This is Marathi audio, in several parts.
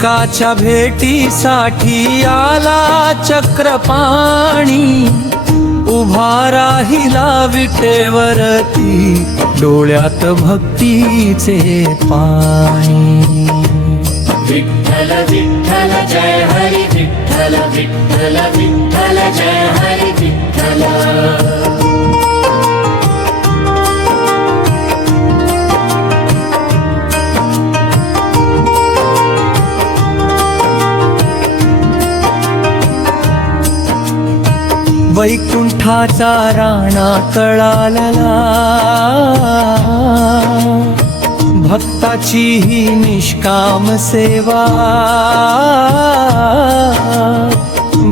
पुंडलिकाच्या भेटीसाठी आला चक्रपाणी, उभा राहिला विटेवरती, डोळ्यात भक्तीचे पाणी. विठ्ठल विठ्ठल जय हरी विठ्ठल, विठ्ठल विठ्ठल जय हरी विठ्ठल. वैकुंठाचा राणा कळालला, भक्ताची ही निष्काम सेवा,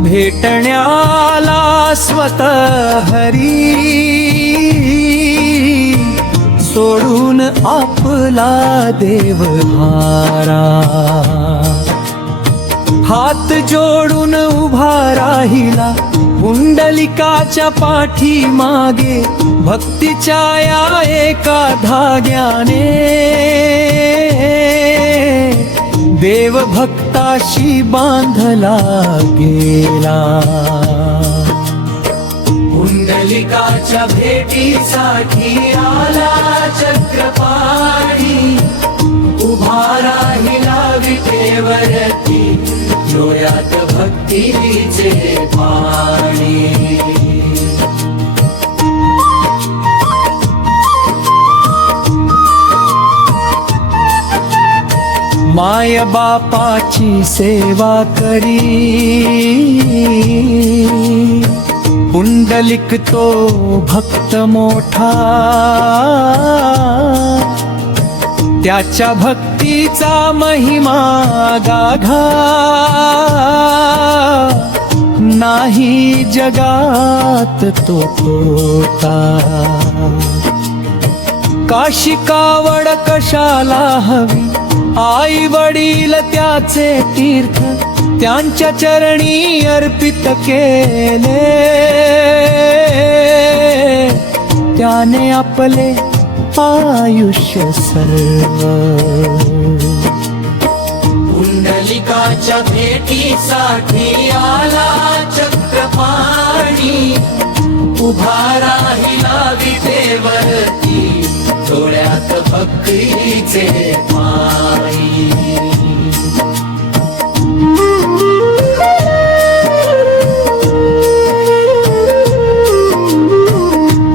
भेटण्याला स्वतः हरी, सोडून आपला देवहारा. हात जोडून उभा राहिला पुंडलिकाच्या पाठी मागे, भक्तीच्या या एका धाग्याने देव भक्ताशी बांधला गेला. पुंडलिकाच्या भेटीसाठी आला चक्रपाणी, उभा राहिला विटेवरती, डोळ्यात भक्तीचे पाणी. माय बापाची सेवा करी, पुंडलिक तो भक्त मोठा, त्याच्या भक्तीचा महिमा गाढा, नाही जगात तो तोटा. काशी कावड कशाला हवी, आई वडील त्याचे तीर्थ, त्यांच्या चरणी अर्पित केले, त्याने आपले आयुष्य सर्व. पुंडलिकाच्या भेटीसाठी आला चक्रपाणी, उभा राहिला विटेवरती, डोळ्यात भक्तीचे पाणी.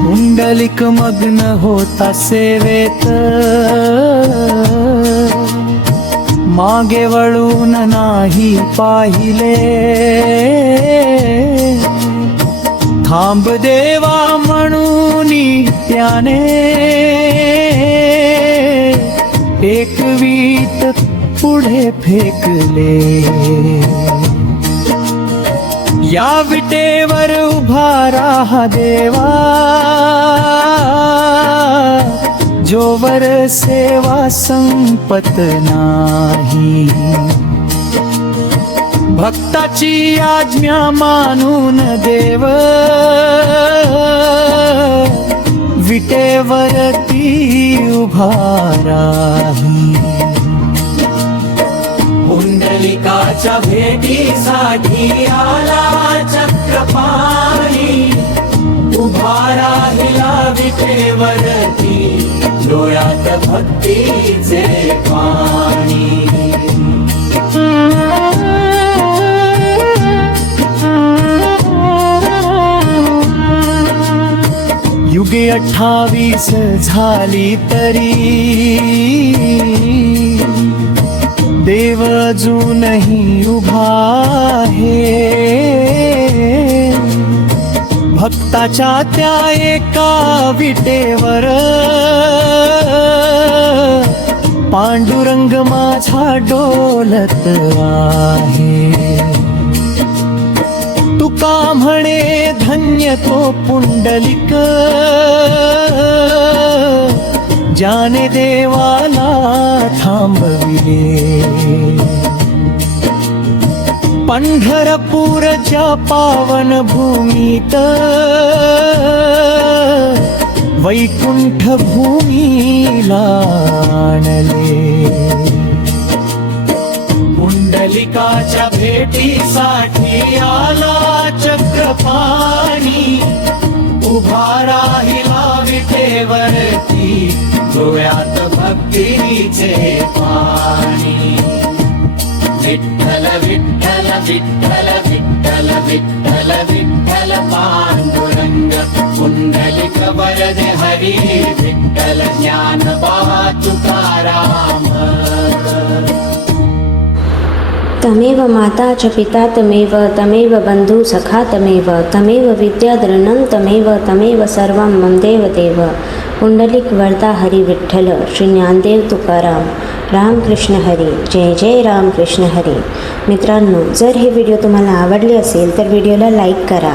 पुंडलिक मग्न होता सेवेत, मागे वळून नाही पाहिले, थांब देवा म्हणून त्याने एक वीट पुढे फेकले. या विटेवर उभा राहा देवा, जोवर सेवा संपत नाही. भक्ताची आज्ञा मानून देव, विटेवरती उभा राही. पुंडलिकाच्या भेटीसाठी आला चक्रपाणी, उभा राहिला विटेवरती, डोळ्यात भक्तीचे पाणी. युगे 28 झाली तरी, देव अजूनही उभा आहे. भक्ताच्या त्या एका विटेवर, पांडुरंग माझा डोलत आहे. तुका म्हणे धन्य तो पुंडलिक, ज्याने देवाला थांबविले. पंढरपूरच्या पावन भूमीत, वैकुंठ भूमीला आणले. पुंडलिकाच्या भेटीसाठी आला चक्रपाणी उभा राहिला विठेवरती डोळ्यात भक्तीचे पाणी विठ्ठल विठ्ठल विठ्ठल विठ्ठल विठ्ठल विठ्ठल पांडुरंग पुंडलिक वरदे हरी विठ्ठल ज्ञानोबा तुकाराम तमेव माता च पिता तमेव तमेव बंधु सखा तमेव तमेव विद्याधरणं तमेव सर्वं मम देव पुंडलिक वरदा हरी विठ्ठल श्री ज्ञानदेव तुकाराम रामकृष्ण हरी जय जय रामकृष्ण हरी. मित्रांनो, जर हे व्हिडिओ तुम्हाला आवडले असेल तर व्हिडिओला लाईक करा,